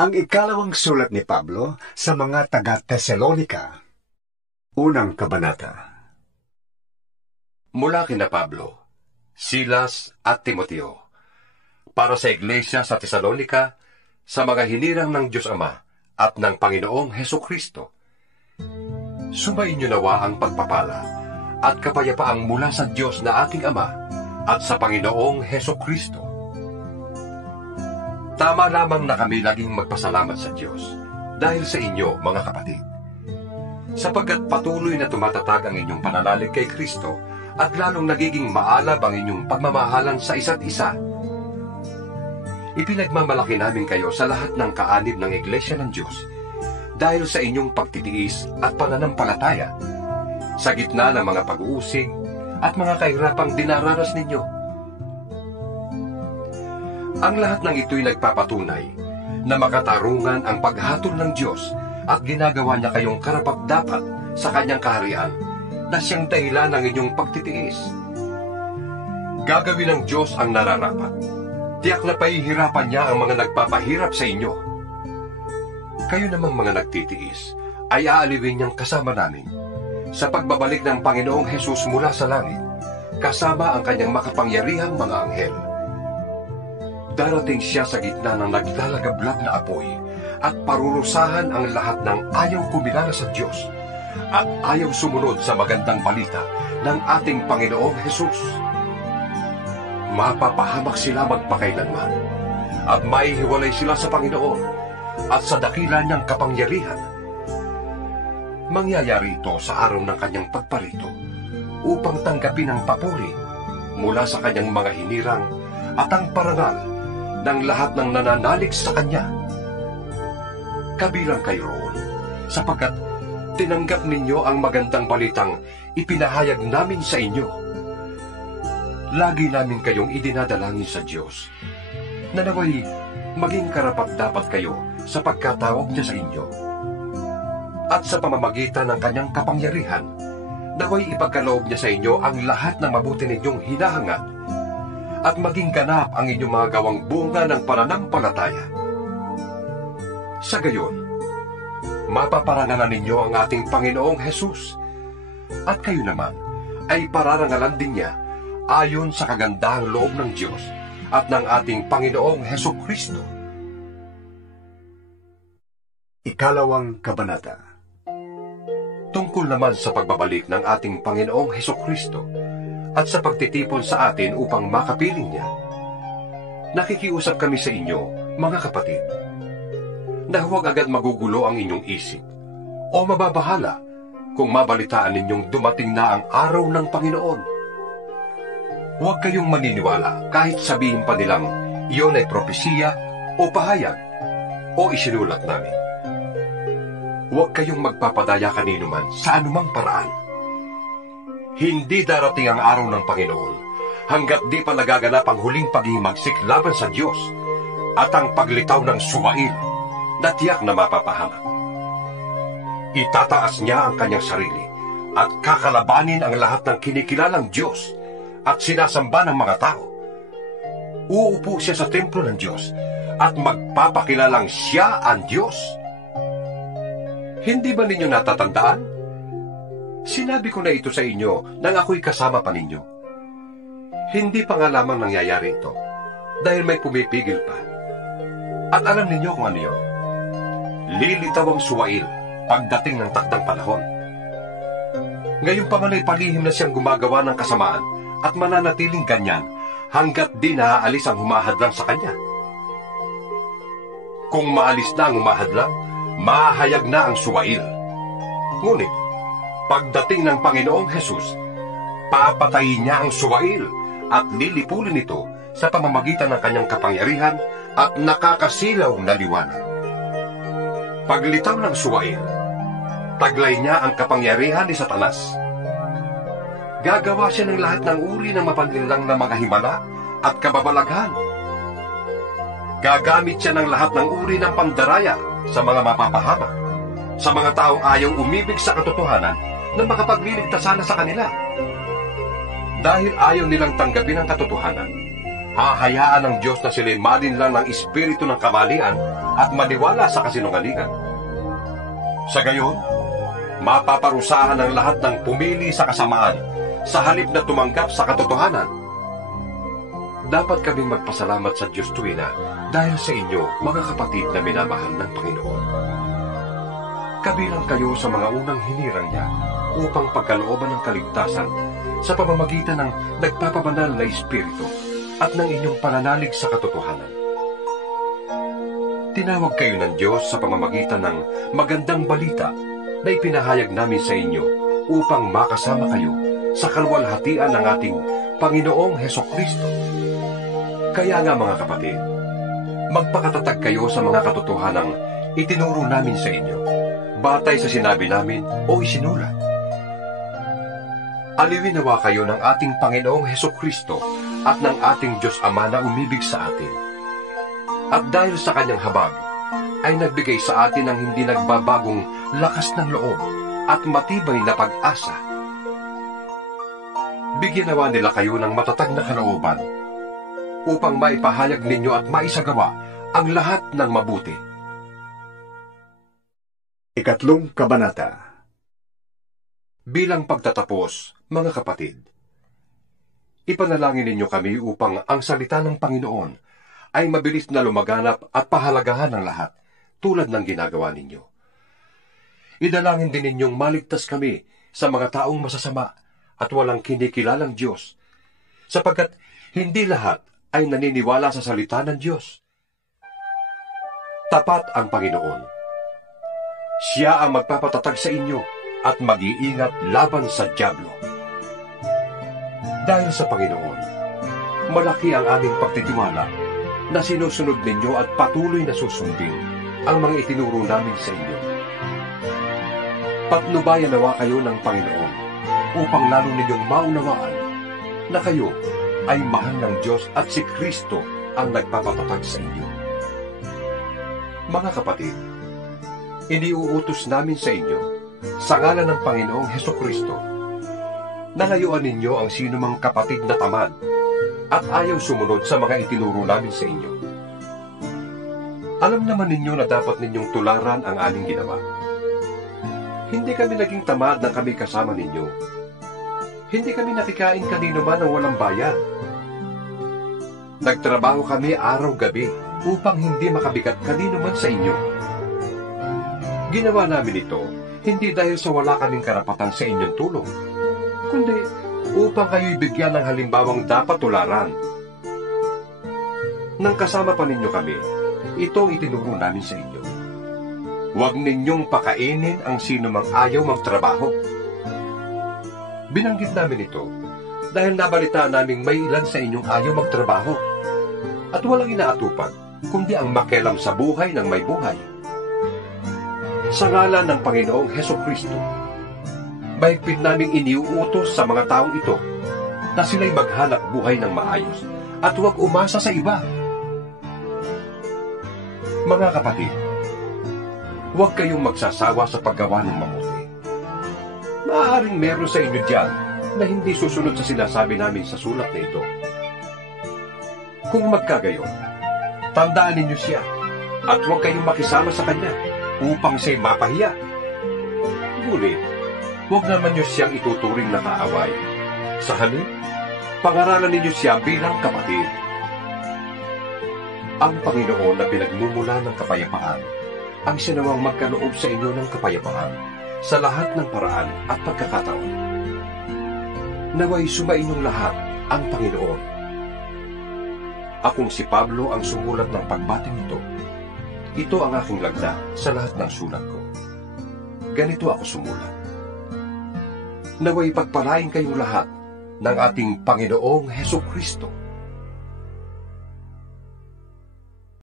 Ang ikalawang sulat ni Pablo sa mga taga-Tesalonika. Unang kabanata. Mula kina Pablo, Silas at Timoteo, para sa iglesia sa Tesalonika, sa mga hinirang ng Diyos Ama at ng Panginoong Hesukristo. Sumainyo nawa ang pagpapala at kapayapaang mula sa Diyos na ating Ama at sa Panginoong Hesukristo. Tama lamang na kami laging magpasalamat sa Diyos dahil sa inyo, mga kapatid, sapagkat patuloy na tumatatag ang inyong pananalig kay Kristo at lalong nagiging maalab ang inyong pagmamahalan sa isa't isa. Ipinagmamalaki namin kayo sa lahat ng kaanib ng Iglesia ng Diyos dahil sa inyong pagtitiis at pananampalataya sa gitna ng mga pag-uusig at mga kahirapang dinaranas ninyo. Ang lahat ng ito'y nagpapatunay na makatarungan ang paghatol ng Diyos at ginagawa niya kayong karapat-dapat sa kanyang kaharian na siyang dahilan ng inyong pagtitiis. Gagawin ng Diyos ang nararapat. Tiyak na pahihirapan niya ang mga nagpapahirap sa inyo. Kayo namang mga nagtitiis ay aaliwin niyang kasama namin sa pagbabalik ng Panginoong Hesus mula sa langit, kasama ang kanyang makapangyarihang mga anghel. Darating siya sa gitna ng naglalagablab na apoy at parurusahan ang lahat ng ayaw kumilala sa Diyos at ayaw sumunod sa magandang balita ng ating Panginoong Hesus. Mapapahamak sila magpakailanman at maihiwalay sila sa Panginoon at sa dakila niyang kapangyarihan. Mangyayari ito sa araw ng kanyang pagparito upang tanggapin ang papuri mula sa kanyang mga hinirang at ang parangal ng lahat ng nananalig sa kanya. Kabilang kayo roon, sapagkat tinanggap ninyo ang magandang balitang ipinahayag namin sa inyo. Lagi namin kayong idinadalangin sa Diyos, na naway maging karapat-dapat kayo sa pagkatawag niya sa inyo. At sa pamamagitan ng kanyang kapangyarihan, naway ipagkaloob niya sa inyo ang lahat ng mabuti ninyong hinahangad at maging ganap ang inyong mga gawang bunga ng pananampalataya. Sa gayon, mapaparangalan ninyo ang ating Panginoong Hesus, at kayo naman ay pararangalan din niya ayon sa kagandahang loob ng Diyos at ng ating Panginoong Hesukristo. Ikalawang kabanata. Tungkol naman sa pagbabalik ng ating Panginoong Hesukristo at sa pagtitipon sa atin upang makapiling niya, nakikiusap kami sa inyo, mga kapatid, na huwag agad magugulo ang inyong isip o mababahala kung mabalitaan ninyong dumating na ang araw ng Panginoon. Huwag kayong maniniwala kahit sabihin pa nilang iyon ay propesiya o pahayag o isinulat namin. Huwag kayong magpapadaya kanino man sa anumang paraan. Hindi darating ang araw ng Panginoon hanggat di pa nagaganap ang huling paghihimagsik laban sa Diyos at ang paglitaw ng suwail na tiyak na mapapahamak. Itataas niya ang kanyang sarili at kakalabanin ang lahat ng kinikilalang Diyos at sinasamba ng mga tao. Uupo siya sa templo ng Diyos at magpapakilalang siya ang Diyos. Hindi ba ninyo natatandaan? Sinabi ko na ito sa inyo nang ako'y kasama pa ninyo. Hindi pa nga lamang nangyayari ito dahil may pumipigil pa. At alam ninyo kung ano yun? Lilitaw ang suwail pagdating ng takdang panahon. Ngayon pa man ay palihim na siyang gumagawa ng kasamaan at mananatiling ganyan hanggat di naaalis ang humahadlang sa kanya. Kung maalis na ang humahadlang, mahayag na ang suwail. Ngunit, pagdating ng Panginoong Hesus, papatayin niya ang suwail at lilipulin ito sa pamamagitan ng kanyang kapangyarihan at nakakasilaw na liwanag. Paglitaw ng suwail, taglay niya ang kapangyarihan ni Satanas. Gagawa siya ng lahat ng uri ng mapanlinlang na mga himala at kababalaghan. Gagamit siya ng lahat ng uri ng pandaraya sa mga mapapahamak, sa mga taong ayaw umibig sa katotohanan na makapagliligtas sana sa kanila. Dahil ayaw nilang tanggapin ang katotohanan, hahayaan ng Diyos na sila'y malinlang ng espiritu ng kamalian at maniwala sa kasinungalingan. Sa gayon, mapaparusahan ng lahat ng pumili sa kasamaan sa halip na tumanggap sa katotohanan. Dapat kaming magpasalamat sa Diyos tuwina dahil sa inyo, mga kapatid na minamahal ng Panginoon. Kabilang kayo sa mga unang hinirang niya upang pagkalooban ng kaligtasan sa pamamagitan ng nagpapabanal na Espiritu at ng inyong pananalig sa katotohanan. Tinawag kayo ng Diyos sa pamamagitan ng magandang balita na ipinahayag namin sa inyo upang makasama kayo sa kaluwalhatian ng ating Panginoong Hesukristo. Kaya nga mga kapatid, magpakatatag kayo sa mga katotohanang itinuro namin sa inyo, batay sa sinabi namin o isinulat. Aliwin nawa kayo ng ating Panginoong Hesukristo at ng ating Diyos Ama na umibig sa atin. At dahil sa kanyang habag, ay nagbigay sa atin ng hindi nagbabagong lakas ng loob at matibay na pag-asa. Bigyan nawa nila kayo ng matatag na kalooban upang maipahayag ninyo at maisagawa ang lahat ng mabuti. Ikatlong kabanata. Bilang pagtatapos, mga kapatid, ipanalangin ninyo kami upang ang salita ng Panginoon ay mabilis na lumaganap at pahalagahan ng lahat, tulad ng ginagawa ninyo. Idalangin din ninyong maligtas kami sa mga taong masasama at walang kinikilalang Diyos, sapagkat hindi lahat ay naniniwala sa salita ng Diyos. Tapat ang Panginoon. Siya ang magpapatatag sa inyo at mag-iingat laban sa dyablo. Dahil sa Panginoon, malaki ang aming pagtitiwala na sinusunod ninyo at patuloy na susundin ang mga itinuro namin sa inyo. Patnubayan nawa kayo ng Panginoon upang lalo ninyong maunawaan na kayo ay mahal ng Diyos at si Kristo ang nagpapatatag sa inyo. Mga kapatid, iniuutos namin sa inyo sa ngalan ng Panginoong Hesukristo na layuan ninyo ang sinumang kapatid na tamad at ayaw sumunod sa mga itinuro namin sa inyo. Alam naman ninyo na dapat ninyong tularan ang aming ginawa. Hindi kami naging tamad na kami kasama ninyo. Hindi kami nakikain kanino man ng walang bayad. Nagtrabaho kami araw-gabi upang hindi makabigat kanino man sa inyo. Ginawa namin ito hindi dahil sa wala kaming karapatan sa inyong tulong, kundi upang kayo'y bigyan ng halimbawang dapat tularan. Nang kasama pa ninyo kami, ito ang itinuro namin sa inyo. Huwag ninyong pakainin ang sinumang ayaw magtrabaho. Binanggit namin ito dahil nabalitaan naming may ilan sa inyong ayaw magtrabaho at walang inaatupag, kundi ang makialam sa buhay ng may buhay. Sa ngalan ng Panginoong Hesukristo, mahigpit naming iniuutos sa mga taong ito na sila'y maghanap buhay ng maayos at huwag umasa sa iba. Mga kapatid, huwag kayong magsasawa sa paggawa ng mabuti. Maaaring meron sa inyo diyan na hindi susunod sa sinasabi namin sa sulat na ito. Kung magkagayon, tandaan ninyo siya at huwag kayong makisama sa kanya upang siya'y mapahiya. Ngunit, huwag naman niyo siyang ituturing na kaaway. Sa halip, pangaralan ninyo siya bilang kapatid. Ang Panginoon na pinagmumula ng kapayapaan ang sinawang magkaloob sa inyo ng kapayapaan sa lahat ng paraan at pagkakataon. Naway sumainyong lahat ang Panginoon. Akong si Pablo ang sumulat ng pagbating nito. Ito ang aking lagda sa lahat ng sulat ko. Ganito ako sumulat. Naway pagpalain kayong lahat ng ating Panginoong Hesukristo